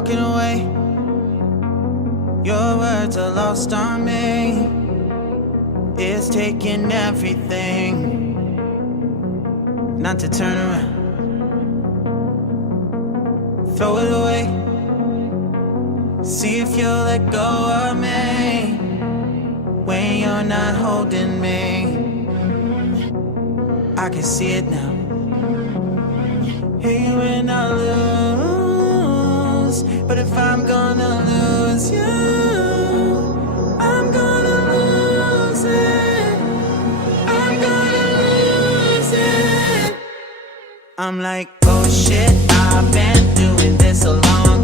walking away. Your words are lost on me. It's taking everything not to turn around. Throw it away. See if you'll let go of me when you're not holding me. I can see it now. Hey, when I lose, but if I'm gonna lose you, I'm gonna lose it. I'm gonna lose it. I'm like, oh shit, I've been doing this a long